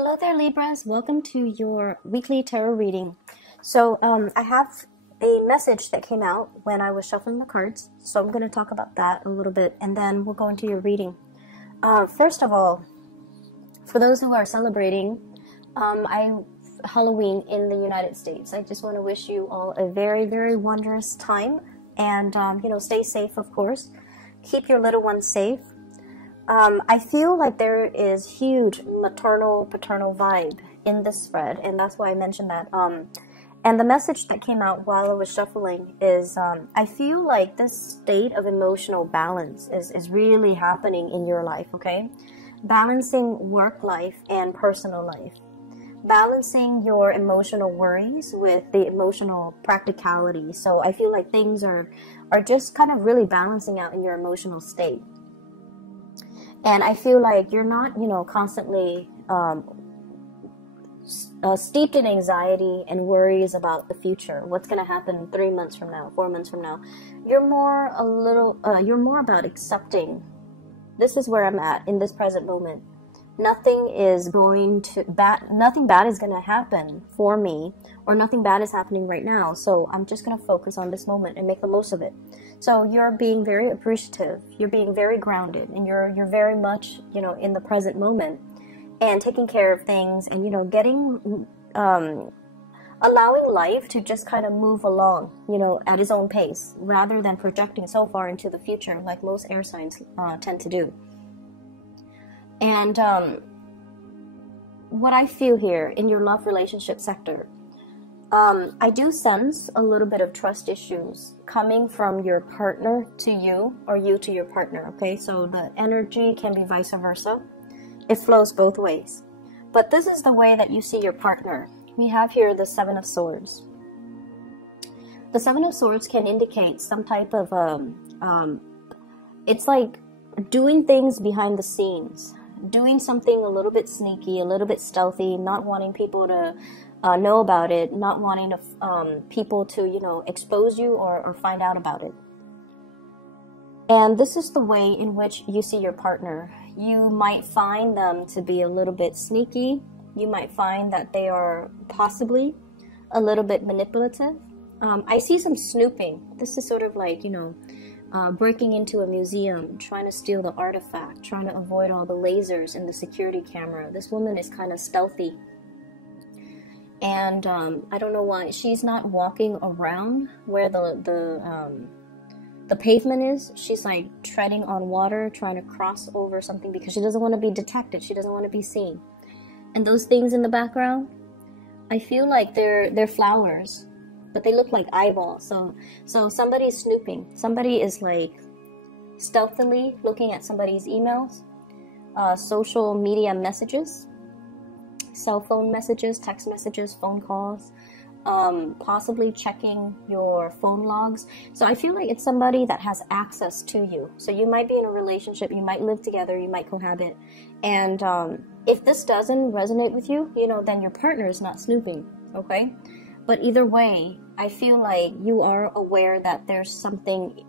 Hello there, Libras. Welcome to your weekly tarot reading. So I have a message that came out when I was shuffling the cards, so I'm going to talk about that a little bit, and then we'll go into your reading. First of all, for those who are celebrating Halloween in the United States, I just want to wish you all a very, very wondrous time, and stay safe, of course. Keep your little ones safe. I feel like there is huge maternal-paternal vibe in this spread, and that's why I mentioned that. And the message that came out while I was shuffling is, I feel like this state of emotional balance is really happening in your life, okay? Balancing work life and personal life. Balancing your emotional worries with the emotional practicality. So I feel like things are just kind of really balancing out in your emotional state. And I feel like you're not, constantly steeped in anxiety and worries about the future. What's going to happen 3 months from now, 4 months from now. You're more about accepting. This is where I'm at in this present moment. Nothing bad is going to happen for me, or nothing bad is happening right now. So I'm just going to focus on this moment and make the most of it. So you're being very appreciative, you're being very grounded, and you're very much, in the present moment and taking care of things and, getting, allowing life to just kind of move along, at its own pace rather than projecting so far into the future like most air signs tend to do. And what I feel here in your love relationship sector, I do sense a little bit of trust issues coming from your partner to you, or you to your partner, okay? So the energy can be vice versa. It flows both ways. But this is the way that you see your partner. We have here the Seven of Swords. The Seven of Swords can indicate some type of, it's like doing things behind the scenes. Doing something a little bit sneaky, a little bit stealthy, not wanting people to know about it, not wanting to, people to, expose you or find out about it. And this is the way in which you see your partner. You might find them to be a little bit sneaky. You might find that they are possibly a little bit manipulative. I see some snooping. This is sort of like, breaking into a museum, trying to steal the artifact, trying to avoid all the lasers in the security camera. This woman is kind of stealthy. And I don't know why she's not walking around where the pavement is. She's like treading on water, trying to cross over something because she doesn't want to be detected. She doesn't want to be seen. And those things in the background, I feel like they're flowers, but they look like eyeballs. So somebody's snooping. Somebody is like stealthily looking at somebody's emails, social media messages, cell phone messages, text messages, phone calls, possibly checking your phone logs. So I feel like it's somebody that has access to you. So you might be in a relationship, you might live together, you might cohabit. And if this doesn't resonate with you, then your partner is not snooping, okay? But either way, I feel like you are aware that there's something,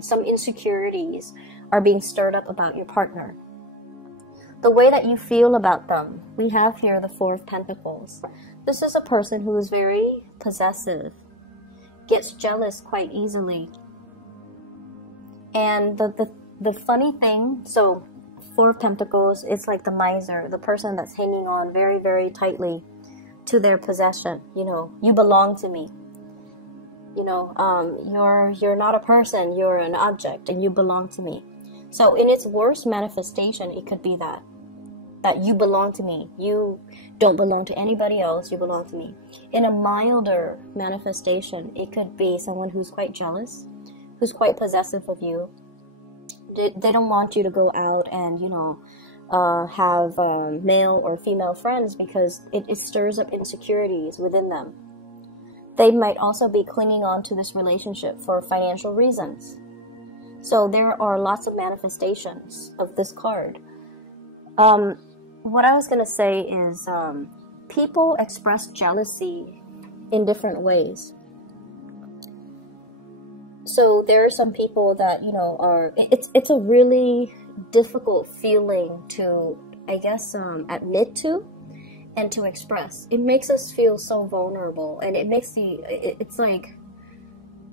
some insecurities are being stirred up about your partner. The way that you feel about them, we have here the Four of Pentacles. This is a person who is very possessive, gets jealous quite easily. And the funny thing, so Four of Pentacles, it's like the miser, the person that's hanging on very, very tightly to their possession. You belong to me. You're not a person, you're an object, and you belong to me. So in its worst manifestation, it could be that you belong to me. You don't belong to anybody else, you belong to me. In a milder manifestation, it could be someone who's quite jealous, who's quite possessive of you. They don't want you to go out and, have male or female friends because it stirs up insecurities within them. They might also be clinging on to this relationship for financial reasons. So there are lots of manifestations of this card. What I was going to say is people express jealousy in different ways. So there are some people that, it's a really difficult feeling to, I guess, admit to. and to express. It makes us feel so vulnerable, and it makes it's like,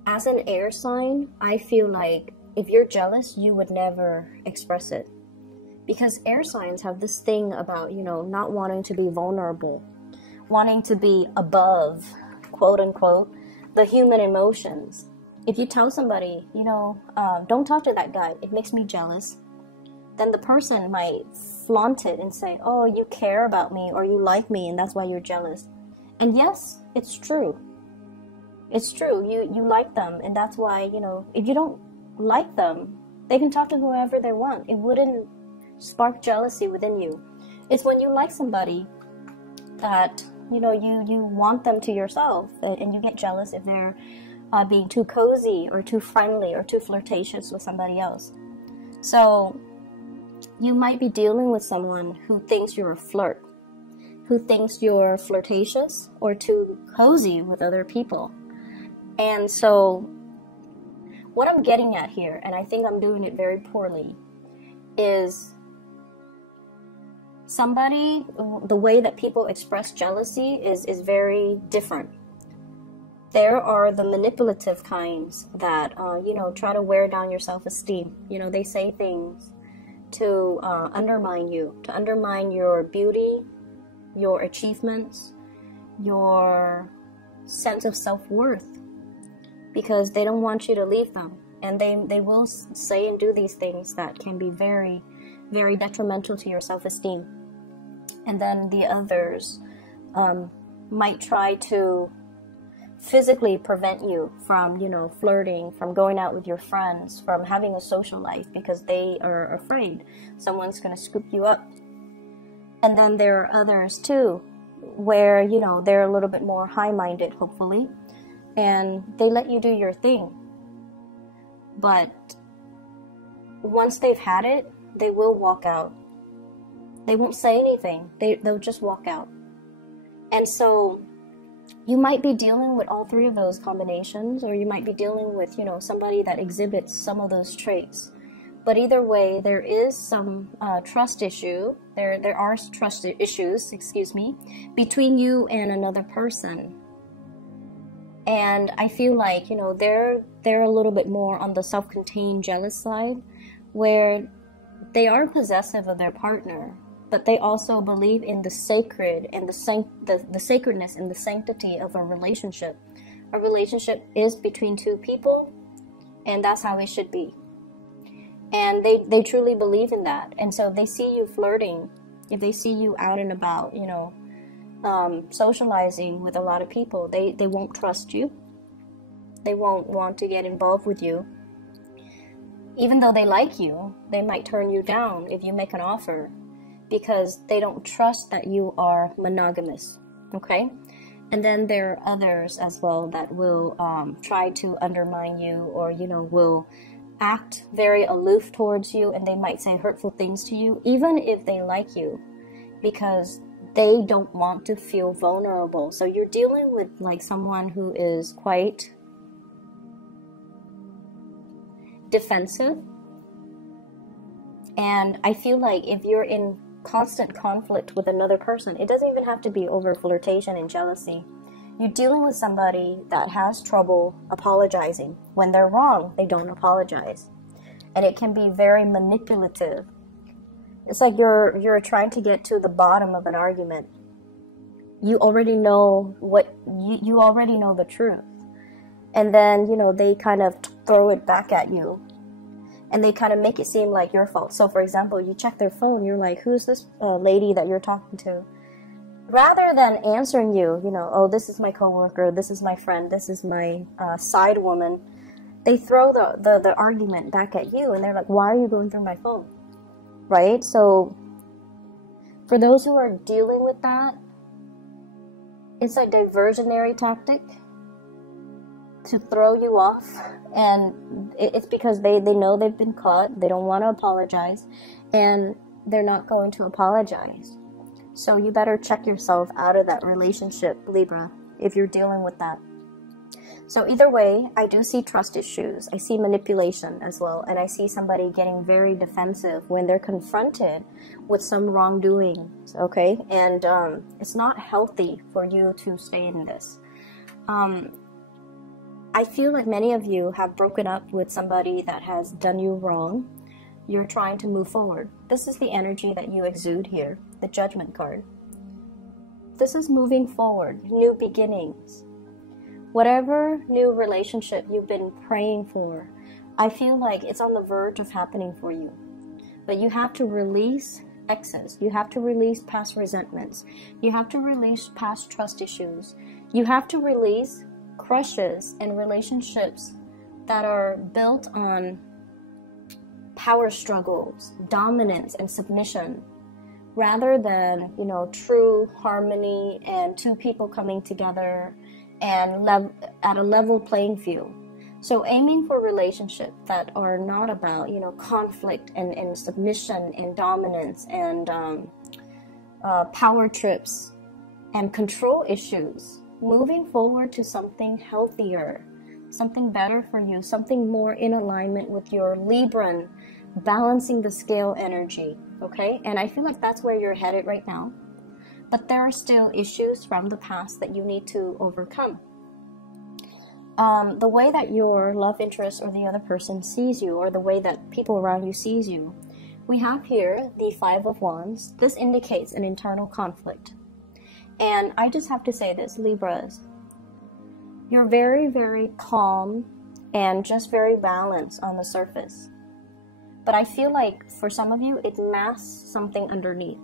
as an air sign, I feel like if you're jealous, you would never express it. Because air signs have this thing about, you know, not wanting to be vulnerable, wanting to be above, quote unquote, the human emotions. If you tell somebody, you know, don't talk to that guy, it makes me jealous, then the person might flaunt it and say, oh, you care about me or you like me and that's why you're jealous. And yes, it's true. It's true. You like them, and that's why, you know, if you don't like them, they can talk to whoever they want. It wouldn't spark jealousy within you. It's when you like somebody that, you know, you want them to yourself, and you get jealous if they're being too cozy or too friendly or too flirtatious with somebody else. So you might be dealing with someone who thinks you're a flirt, who thinks you're flirtatious or too cozy with other people. And so what I'm getting at here, and I think I'm doing it very poorly, is the way that people express jealousy is very different. There are the manipulative kinds that, you know, try to wear down your self-esteem. You know, they say things to undermine you, to undermine your beauty, your achievements, your sense of self-worth, because they don't want you to leave them. And they will say and do these things that can be very, very detrimental to your self-esteem. And then the others might try to physically prevent you from, you know, flirting, from going out with your friends, from having a social life, because they are afraid someone's going to scoop you up. And then there are others too, where, you know, they're a little bit more high-minded, hopefully, and they let you do your thing. But once they've had it, they will walk out. They won't say anything. They'll just walk out. And so you might be dealing with all three of those combinations, or you might be dealing with, you know, somebody that exhibits some of those traits. But either way, there is some trust issue. There are trust issues, excuse me, between you and another person. And I feel like, you know, they're a little bit more on the self-contained jealous side, where they are possessive of their partner, but they also believe in the sacred and the sacredness and the sanctity of a relationship. A relationship is between two people, and that's how it should be. And they truly believe in that. And so they see you flirting, if they see you out and about, you know, socializing with a lot of people, they won't trust you. They won't want to get involved with you. Even though they like you, they might turn you down if you make an offer, because they don't trust that you are monogamous, okay? And then there are others as well that will try to undermine you, or, you know, will act very aloof towards you, and they might say hurtful things to you, even if they like you, because they don't want to feel vulnerable. So you're dealing with like someone who is quite defensive. And I feel like if you're in constant conflict with another person, it doesn't even have to be over flirtation and jealousy. You're dealing with somebody that has trouble apologizing. When they're wrong, they don't apologize. And it can be very manipulative. It's like you're trying to get to the bottom of an argument. You already know you already know the truth. And then, you know, they kind of throw it back at you. And they kind of make it seem like your fault. So, for example, you check their phone, you're like, who's this lady that you're talking to? Rather than answering you, you know, oh, this is my coworker, this is my friend, this is my side woman, they throw the argument back at you, and they're like, why are you going through my phone? Right? So, for those who are dealing with that, it's a diversionary tactic to throw you off, and it's because they know they've been caught, they don't want to apologize, and they're not going to apologize. So you better check yourself out of that relationship, Libra, if you're dealing with that. So either way, I do see trust issues. I see manipulation as well. And I see somebody getting very defensive when they're confronted with some wrongdoings, okay? And it's not healthy for you to stay in this. I feel like many of you have broken up with somebody that has done you wrong. You're trying to move forward. This is the energy that you exude here, the Judgment card. This is moving forward, new beginnings. Whatever new relationship you've been praying for, I feel like it's on the verge of happening for you. But you have to release exes. You have to release past resentments. You have to release past trust issues. You have to release crushes and relationships that are built on power struggles, dominance, and submission, rather than, you know, true harmony and two people coming together and at a level playing field. So aiming for relationships that are not about, you know, conflict and submission and dominance and power trips and control issues. Moving forward to something healthier, something better for you, something more in alignment with your Libran, balancing the scale energy, okay? And I feel like that's where you're headed right now. But there are still issues from the past that you need to overcome. The way that your love interest or the other person sees you, or the way that people around you sees you, we have here the Five of Wands. This indicates an internal conflict. And I just have to say this, Libras, you're very, very calm and just very balanced on the surface. But I feel like for some of you, it masks something underneath.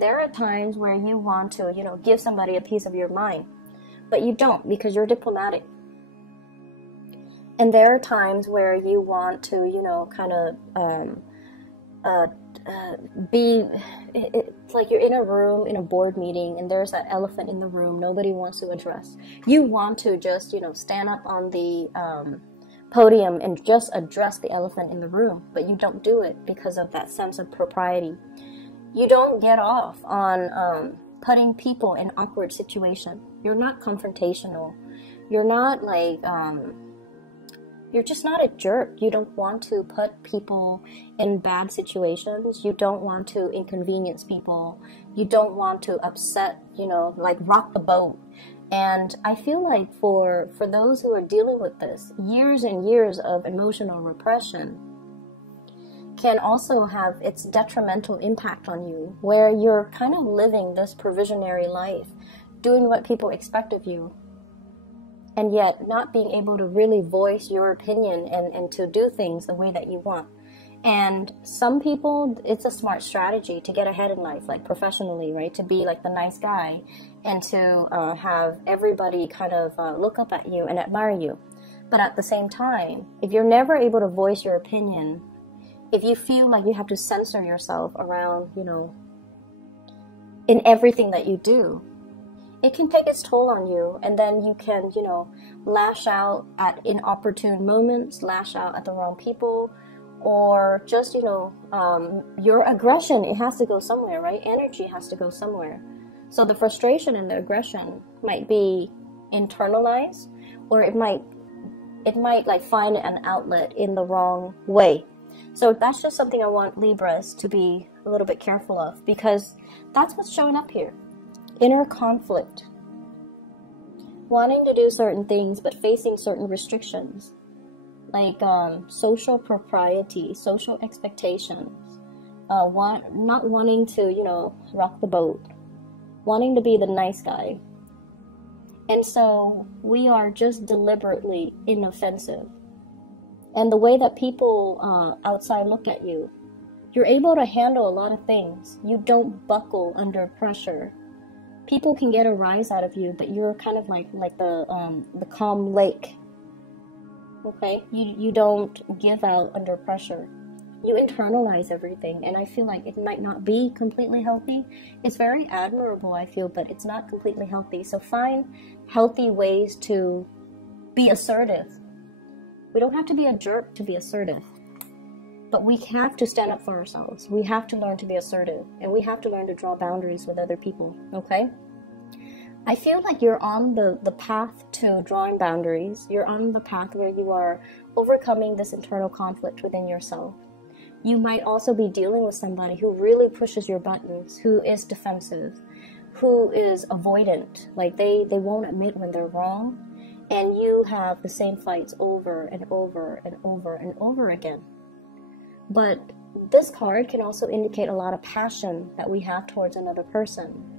There are times where you want to, you know, give somebody a piece of your mind, but you don't because you're diplomatic. And there are times where you want to, you know, kind of it's like you're in a room, in a board meeting, and there's that elephant in the room nobody wants to address. You want to just, you know, stand up on the podium and just address the elephant in the room, but you don't do it because of that sense of propriety. You don't get off on putting people in awkward situations. You're not confrontational. You're not like, you're just not a jerk. You don't want to put people in bad situations. You don't want to inconvenience people. You don't want to upset, you know, like rock the boat. And I feel like for those who are dealing with this, years and years of emotional repression can also have its detrimental impact on you, where you're kind of living this provisionary life, doing what people expect of you, and yet not being able to really voice your opinion and to do things the way that you want. And some people, it's a smart strategy to get ahead in life, like professionally, right? To be like the nice guy and to have everybody kind of look up at you and admire you. But at the same time, if you're never able to voice your opinion, if you feel like you have to censor yourself around, you know, in everything that you do, it can take its toll on you, and then you can, you know, lash out at inopportune moments, lash out at the wrong people, or just, you know, your aggression, it has to go somewhere, right? Energy has to go somewhere. So the frustration and the aggression might be internalized, or it might like find an outlet in the wrong way. So that's just something I want Libras to be a little bit careful of, because that's what's showing up here. Inner conflict. Wanting to do certain things, but facing certain restrictions. Like social propriety, social expectations. Not wanting to, you know, rock the boat. Wanting to be the nice guy. And so we are just deliberately inoffensive. And the way that people outside look at you, you're able to handle a lot of things. You don't buckle under pressure. People can get a rise out of you, but you're kind of like the calm lake. Okay? You don't give out under pressure. You internalize everything, and I feel like it might not be completely healthy. It's very admirable, I feel, but it's not completely healthy. So find healthy ways to be assertive. We don't have to be a jerk to be assertive. But we have to stand up for ourselves. We have to learn to be assertive. And we have to learn to draw boundaries with other people. Okay? I feel like you're on the path to drawing boundaries. You're on the path where you are overcoming this internal conflict within yourself. You might also be dealing with somebody who really pushes your buttons, who is defensive, who is avoidant. Like they won't admit when they're wrong, and you have the same fights over and over and over and over again. But this card can also indicate a lot of passion that we have towards another person.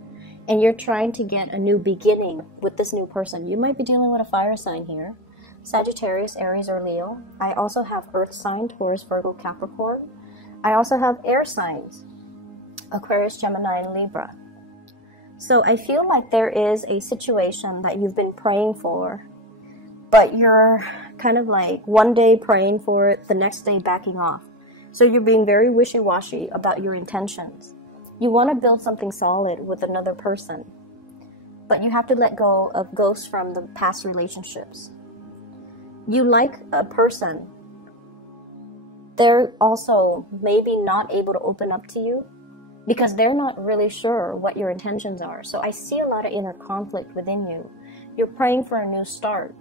And you're trying to get a new beginning with this new person. You might be dealing with a fire sign here. Sagittarius, Aries, or Leo. I also have earth sign, Taurus, Virgo, Capricorn. I also have air signs, Aquarius, Gemini, and Libra. So I feel like there is a situation that you've been praying for, but you're kind of like one day praying for it, the next day backing off. So you're being very wishy-washy about your intentions. You want to build something solid with another person, but you have to let go of ghosts from the past relationships. You like a person. They're also maybe not able to open up to you because they're not really sure what your intentions are. So I see a lot of inner conflict within you. You're praying for a new start.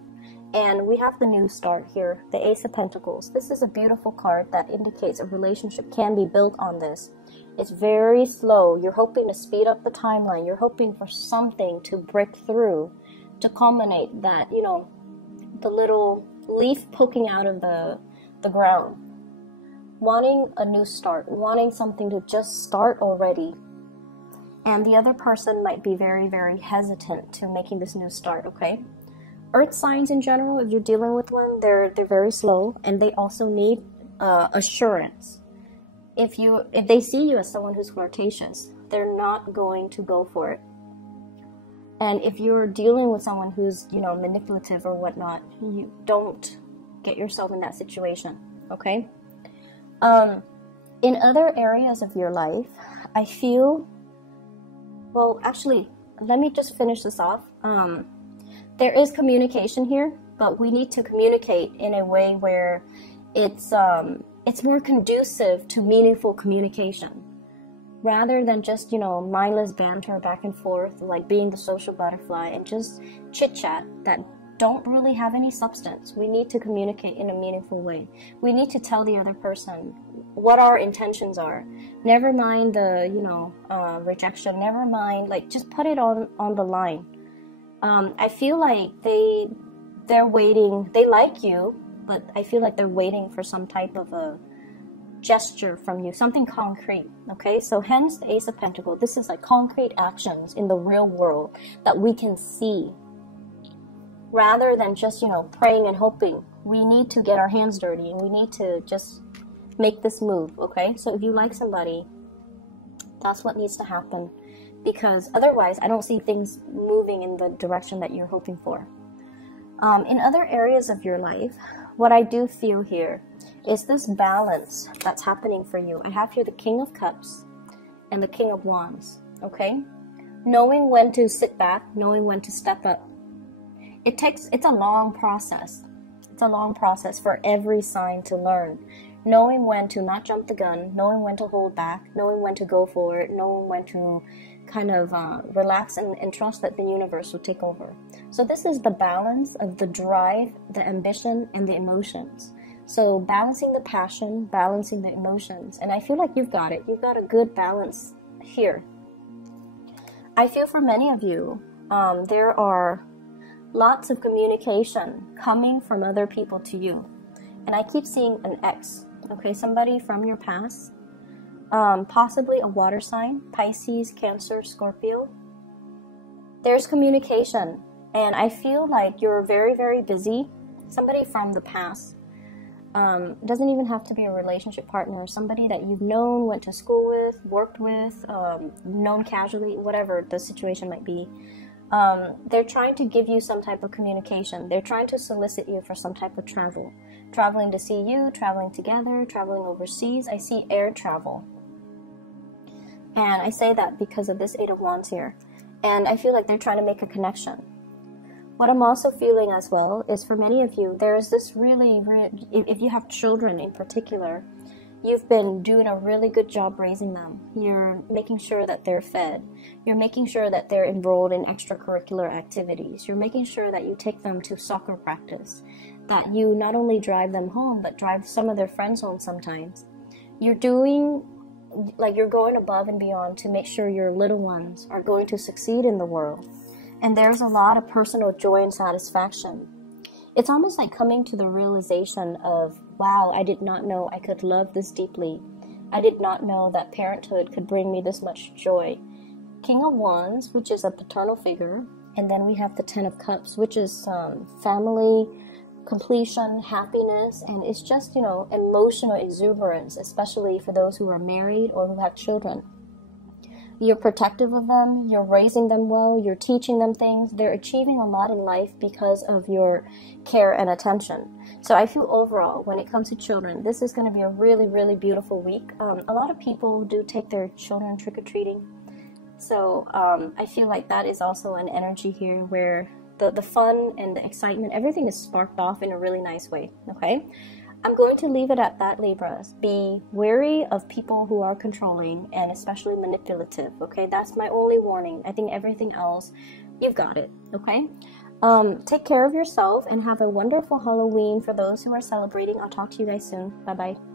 And we have the new start here, the Ace of Pentacles. This is a beautiful card that indicates a relationship can be built on this. It's very slow. You're hoping to speed up the timeline. You're hoping for something to break through, to culminate that, you know, the little leaf poking out of the ground. Wanting a new start, wanting something to just start already. And the other person might be very, very hesitant to making this new start, okay? Earth signs in general, if you're dealing with one, they're very slow, and they also need assurance. If they see you as someone who's flirtatious, they're not going to go for it. And if you're dealing with someone who's, you know, manipulative or whatnot, you don't get yourself in that situation, okay? In other areas of your life, I feel, well, actually, let me just finish this off. There is communication here, but we need to communicate in a way where it's more conducive to meaningful communication, rather than just, you know, mindless banter back and forth, like being the social butterfly and just chit-chat that don't really have any substance. We need to communicate in a meaningful way. We need to tell the other person what our intentions are. Never mind the, you know, rejection. Never mind, like, just put it on the line. I feel like they're waiting. They like you, but I feel like they're waiting for some type of a gesture from you, something concrete, okay? So hence the Ace of Pentacles. This is like concrete actions in the real world that we can see, rather than just, you know, praying and hoping. We need to get our hands dirty, and we need to just make this move, okay? So if you like somebody, that's what needs to happen, because otherwise I don't see things moving in the direction that you're hoping for. In other areas of your life, what I do feel here is this balance that's happening for you. I have here the King of Cups and the King of Wands, okay? Knowing when to sit back, knowing when to step up. It's a long process. It's a long process for every sign to learn. Knowing when to not jump the gun, knowing when to hold back, knowing when to go for it, knowing when to kind of relax and trust that the universe will take over. So this is the balance of the drive, the ambition, and the emotions. So balancing the passion, balancing the emotions. And I feel like you've got it. You've got a good balance here. I feel for many of you, there are lots of communication coming from other people to you. And I keep seeing an ex, okay, somebody from your past. Possibly a water sign, Pisces, Cancer, Scorpio. There's communication, and I feel like you're very, very busy. Somebody from the past. Doesn't even have to be a relationship partner. Somebody that you've known, went to school with, worked with, known casually, whatever the situation might be. They're trying to give you some type of communication. They're trying to solicit you for some type of travel. Traveling to see you, traveling together, traveling overseas. I see air travel. And I say that because of this Eight of Wands here. And I feel like they're trying to make a connection. What I'm also feeling as well is for many of you, there is this really, if you have children in particular, You've been doing a really good job raising them. You're making sure that they're fed. You're making sure that they're enrolled in extracurricular activities. You're making sure that you take them to soccer practice, that you not only drive them home, but drive some of their friends home sometimes. You're doing, like, you're going above and beyond to make sure your little ones are going to succeed in the world. And there's a lot of personal joy and satisfaction. It's almost like coming to the realization of, wow, I did not know I could love this deeply. I did not know that parenthood could bring me this much joy. King of Wands, which is a paternal figure, and then we have the Ten of Cups, which is family, completion, happiness, and it's just, emotional exuberance, especially for those who are married or who have children. You're protective of them, you're raising them well, you're teaching them things. They're achieving a lot in life because of your care and attention. So I feel overall, when it comes to children, this is going to be a really, really beautiful week. A lot of people do take their children trick-or-treating. So I feel like that is also an energy here where the fun and the excitement, everything is sparked off in a really nice way, okay? I'm going to leave it at that, Libras. Be wary of people who are controlling and especially manipulative, okay? That's my only warning. I think everything else, you've got it, okay? Take care of yourself and have a wonderful Halloween for those who are celebrating. I'll talk to you guys soon. Bye-bye.